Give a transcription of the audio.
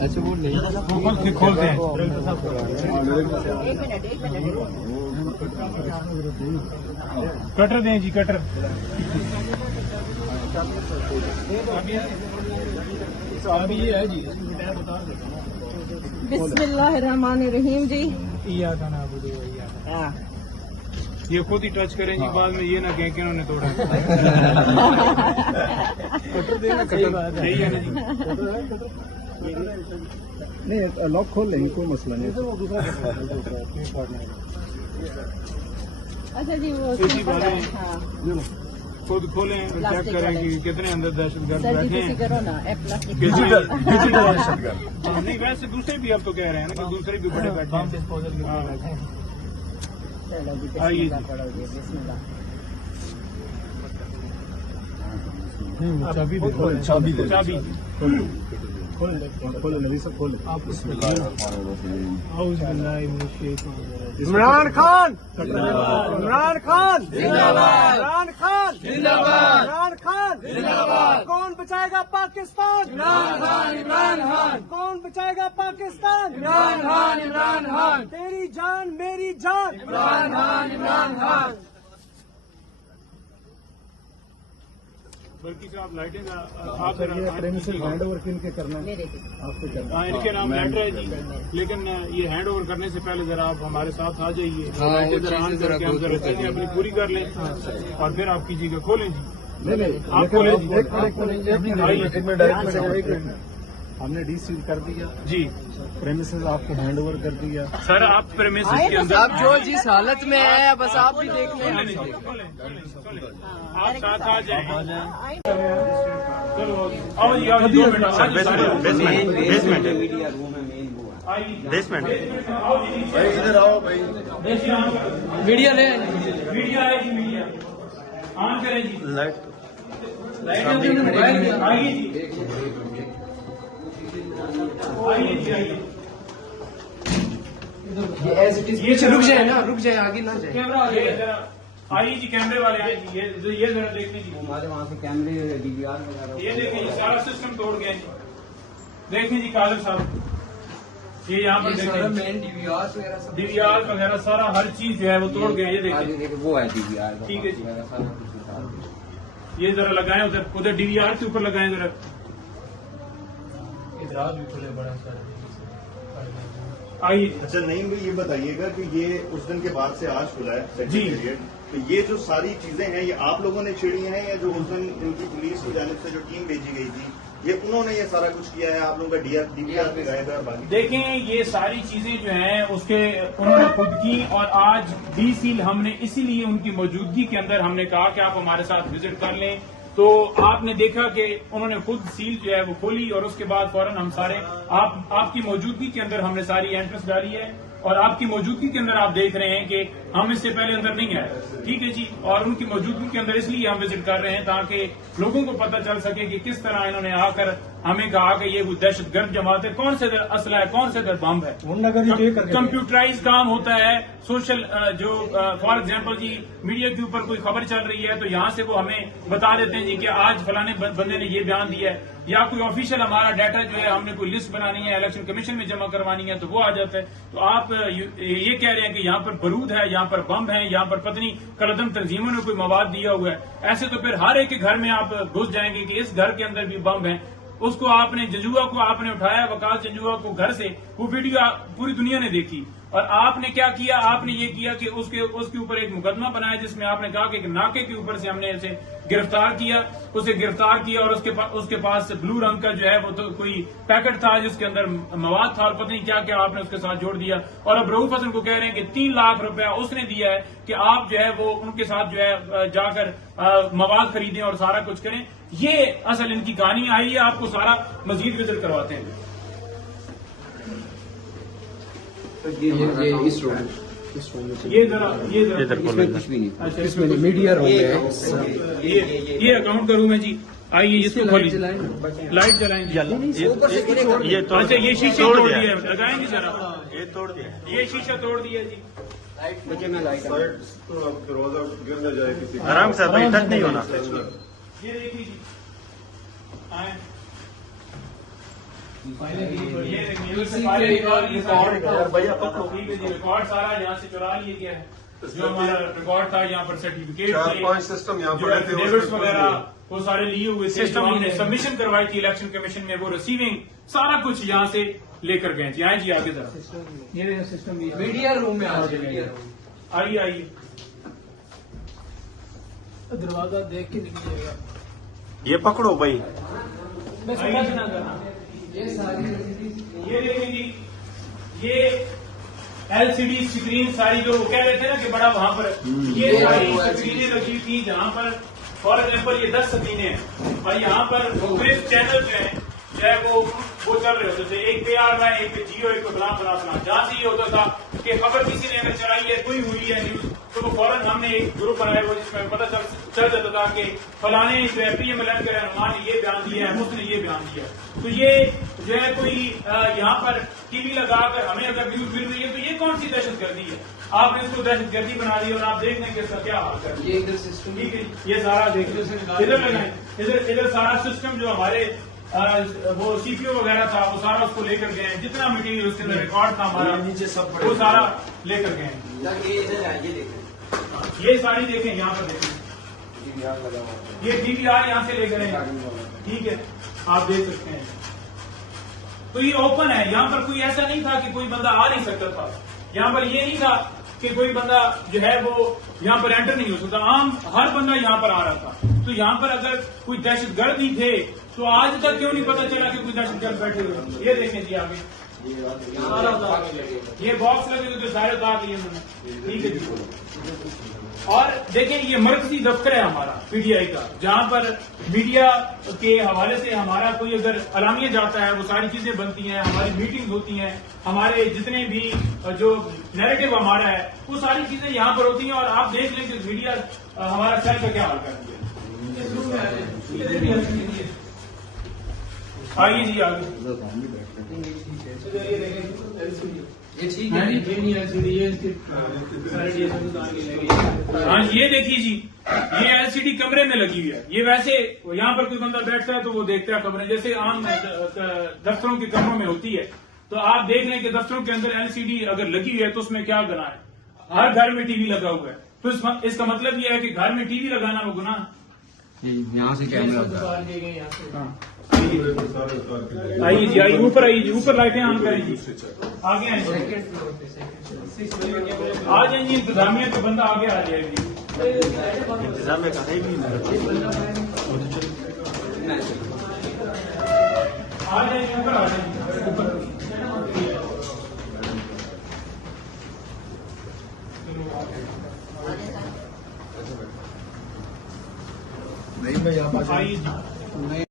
अच्छा बोल नहीं खोलते हैं। कटर दें जी, कटर अभी ये है जी। बिस्मिल्लाहिर्रहमानिर्रहीम जी। हाँ, ये खुद ही टच करें जी, बाद में ये ना कहें कि इन्होंने तोड़ा। कटर देना, कटर सही है ना जी। नहीं, लॉक खोल लेंगे, कोई मसला नहीं। अच्छा जी, वो खुद खोलें, चेक करें कि कितने अंदर दहशतगर्द बैठे हैं। करो ना, डिजिटल दहशतगर्द। नहीं, वैसे दूसरे भी आप तो कह रहे हैं ना कि दूसरे भी बड़े बैठे हैं। आइए चाबी दे, चाबी खोले नबी सब खोले। इमरान खान, इमरान खान जिंदाबाद, इमरान खान जिंदाबाद, इमरान खान जिंदाबाद। कौन बचाएगा पाकिस्तान? इमरान खान, इमरान खान। कौन बचाएगा पाकिस्तान? इमरान खान, इमरान खान। तेरी जान मेरी जान, इमरान खान, इमरान खान। बल्कि आप लाइटिंग हैंड ओवर किनके करना है? आपको करना। हाँ, इनके नाम लेटर है जी, लेकिन ये हैंड ओवर करने से पहले जरा आप हमारे साथ आ जाइए, लाइटें जरा ऑन करके हम जरा चीजें अपनी पूरी कर लें और फिर आप कीजिएगा। खोलें जी, आप खोलें जी। हमने डीसील कर दिया जी, प्रेमिसेस आपको हैंड ओवर कर दिया। सर आप प्रेमिसेस के अंदर आप जो जिस हालत में है बस आप भी देख लें। आप साथ आ जाए। चलो आओ जी, आओ जी, 2 मिनट। बेसमेंट आओ जी, इधर आओ भाई। मीडिया ले, मीडिया है जी, मीडिया ऑन करें जी। लाइट आइए जी, आइए जी, आइए। ये रुक जाए ना, रुक जाए, आगे ना जाए। कैमरा आ गया जरा, आइए जी, कैमरे वाले आए जी। ये जरा देख लीजिए, हमारे वहाँ से कैमरे DVR वगैरह। ये देखिए, ये सारा सिस्टम तोड़ गया जी। देखें जी कादर साहब, ये यहाँ पर देखें, मेन DVR वगैरह सब, DVR वगैरह सारा हर चीज जो है वो तोड़ गया। ये देखिए, वो है DVR। ठीक है जी, ये जरा लगाएं उधर, उधर DVR के ऊपर लगाएं जरा। इधर भी खुले बड़ा सारा। आइए। अच्छा नहीं, भी ये बताइएगा कि ये उस दिन के बाद से आज खुला है जी। सेक्रेटेरिएट, तो ये जो सारी चीजें हैं ये आप लोगों ने छेड़ी हैं या जो उस दिन इनकी पुलिस की जानिब से जो टीम भेजी गई थी ये उन्होंने ये सारा कुछ किया है? आप लोगों का DVR पे गए थे और बाकी देखें, ये सारी चीजें जो हैं उसके उन्होंने खुद की, और आज डीसील हमने इसीलिए उनकी मौजूदगी के अंदर हमने कहा कि आप हमारे साथ विजिट कर लें। तो आपने देखा कि उन्होंने खुद सील जो है वो खोली और उसके बाद फौरन हम सारे आपकी मौजूदगी के अंदर हमने सारी एंट्रेंस डाली है और आपकी मौजूदगी के अंदर आप देख रहे हैं कि हम इससे पहले अंदर नहीं आए। ठीक है जी, और उनकी मौजूदगी के अंदर इसलिए हम विजिट कर रहे हैं ताकि लोगों को पता चल सके कि किस तरह इन्होंने आकर हमें कहा कि ये दहशतगर्द जमात है, कौन से असला है, कौन से बम है। कंप्यूटराइज काम होता है। सोशल जो फॉर एग्जांपल जी मीडिया के ऊपर कोई खबर चल रही है तो यहाँ से वो हमें बता देते हैं जी कि आज फलाने बंदे ने ये बयान दिया है, या कोई ऑफिशियल हमारा डाटा जो है हमने कोई लिस्ट बनानी है, इलेक्शन कमीशन में जमा करवानी है तो वो आ जाता है। तो आप ये कह रहे हैं कि यहाँ पर बारूद है, यहाँ पर बम है, यहाँ पर पत्नी कलदम तंजीमों ने कोई मवाद दिया हुआ है, ऐसे तो फिर हर एक के घर में आप घुस जाएंगे कि इस घर के अंदर भी बम है। उसको आपने जंजुआ को आपने उठाया, वकास जंजुआ को घर से, वो वीडियो पूरी दुनिया ने देखी और आपने क्या किया, आपने ये किया कि उसके ऊपर एक मुकदमा बनाया जिसमें आपने कहा कि नाके के ऊपर से हमने उसे गिरफ्तार किया, और उसके पास ब्लू रंग का जो है वो तो कोई पैकेट था जिसके अंदर मवाद था और पता नहीं क्या क्या आपने उसके साथ जोड़ दिया। और अब रऊफ हसन को कह रहे हैं कि 3 लाख रुपया उसने दिया है कि आप जो है वो उनके साथ जो है जाकर मवाद खरीदें और सारा कुछ करें। ये असल इनकी कहानी आई है, आपको सारा मजीद विजिट करवाते हैं। ये जरा इसमें कुछ भी नहीं। अच्छा, इसमें मीडिया रूम है, ये अकाउंट का रूम है जी। आइए इसको खोलिए, लाइट जलाएंगे। ये तोड़ अच्छा ये शीशे तोड़ तोड़ दिया। दिया, लगाएंगे जरा। ये तोड़ दिया। ये शीशा तोड़ दिया जी। दरवाजा गिर न जाए किसी आराम से भाई, टच नहीं होना। ये देखिए जी, आए। ये रिकॉर्ड सारा यहाँ से चुरा लिया गया है। जो हमारा रिकॉर्ड था यहाँ पर सर्टिफिकेट 4-5 सिस्टम यहाँ पड़े थे, डेविड्स वगैरह वो सारे लिए हुए थे, जो हमने सबमिशन करवाई थी इलेक्शन कमीशन में, वो रिसीविंग सारा कुछ यहाँ से लेकर गए जी। आए जी आगे जरा, ये सिस्टम मीडिया रूम में आ जाए, मीडिया रूम। आइए आइए। दरवाजा देख के निकलिएगा। ये पकड़ो भाई। आइए ना करना। ये सारी ये देखिए जी, ये एलसीडी स्क्रीन सारी जो कह रहे थे ना कि बड़ा वहां पर, ये सारी स्क्रीनें लगी थी जहां पर फॉर एग्जाम्पल ये 10 स्क्रीनें हैं और यहाँ पर मुख्तलिफ चैनल जो है वो चल रहे होते थे, एक पे आर वाई, एक पे जियो, एक पे फला फला फला। जहां से ये होता था कि खबर किसी ने अगर चलाई है, कोई हुई है न्यूज, तो वो फौरन हमने एक ग्रुप बनाया हुआ जिसमें पता चल जाता था कि फलाने जो है पीएमएलएन के रहनुमा ने ये बयान दिया है, उसने ये बयान दिया। तो ये जो है कोई यहाँ पर टीवी लगाकर हमें अगर न्यूज मिल रही है तो ये कौन सी दहशतगर्दी है? आपने इसको दहशतगर्दी बना दी और आप देख लें कि इसका क्या हाल कर। ये इधर सिस्टम, ठीक है, ये सारा देखिए, इधर लगाए, इधर सारा सिस्टम जो हमारे वो सीपीयू वगैरह था वो सारा उसको लेकर गए, जितना मटीरियल उसके अंदर रिकॉर्ड था हमारा नीचे सब वो सारा लेकर गए। ये इधर है, ये देखें, ये सारी देखें, यहाँ पर देखें, DVR लगा हुआ है। ये डीवीआर यहाँ से लेकर गए, ठीक है, आप देख सकते हैं। तो ये ओपन है, यहाँ पर कोई ऐसा नहीं था कि कोई बंदा आ नहीं सकता था। यहाँ पर ये नहीं था कि कोई बंदा जो है वो यहाँ पर एंटर नहीं हो सकता, आम हर बंदा यहाँ पर आ रहा था। तो यहाँ पर अगर कोई दहशतगर्द भी थे तो आज तक क्यों नहीं पता चला कि कोई दहशतगर्द बैठे हुए? ये देखें जी आगे, ये बॉक्स लगे हुए तो सारे उतार लिए उन्होंने, ठीक है जी। और देखें ये मरकजी दफ्तर है हमारा पीटीआई का, जहां पर मीडिया के हवाले से हमारा कोई अगर अलामिया जाता है वो सारी चीजें बनती हैं, हमारी मीटिंग होती हैं, हमारे जितने भी जो नैरेटिव हमारा है वो सारी चीजें यहाँ पर होती हैं। और आप देख लें कि मीडिया हमारा सेल का क्या हाल कर दिया। आइए जी आगे, ये ठीक है। हाँ ये देखिए जी, ये एलसीडी कमरे में लगी हुई है। ये वैसे यहाँ पर कोई बंदा बैठता है तो वो देखता है कमरे, जैसे आम दफ्तरों के कमरों में होती है। तो आप देख लें कि दफ्तरों के अंदर एलसीडी अगर लगी हुई है तो उसमें क्या गुनाह है? हर घर में टीवी लगा हुआ है, तो इसका मतलब ये है कि घर में टीवी लगाना वो गुनाह। यहाँ से कैमरा आइए जी, आइए ऊपर, आइए जी ऊपर, लाइटें ऑन करें जी, आगे आए, आ जाए जी, इंतजामिया का बंदा आगे आ जाएगी। इंतजाम में कहीं भी नहीं। आ जाए जी, ऊपर आ जाए ऊपर। नहीं भाई आप आइए जी।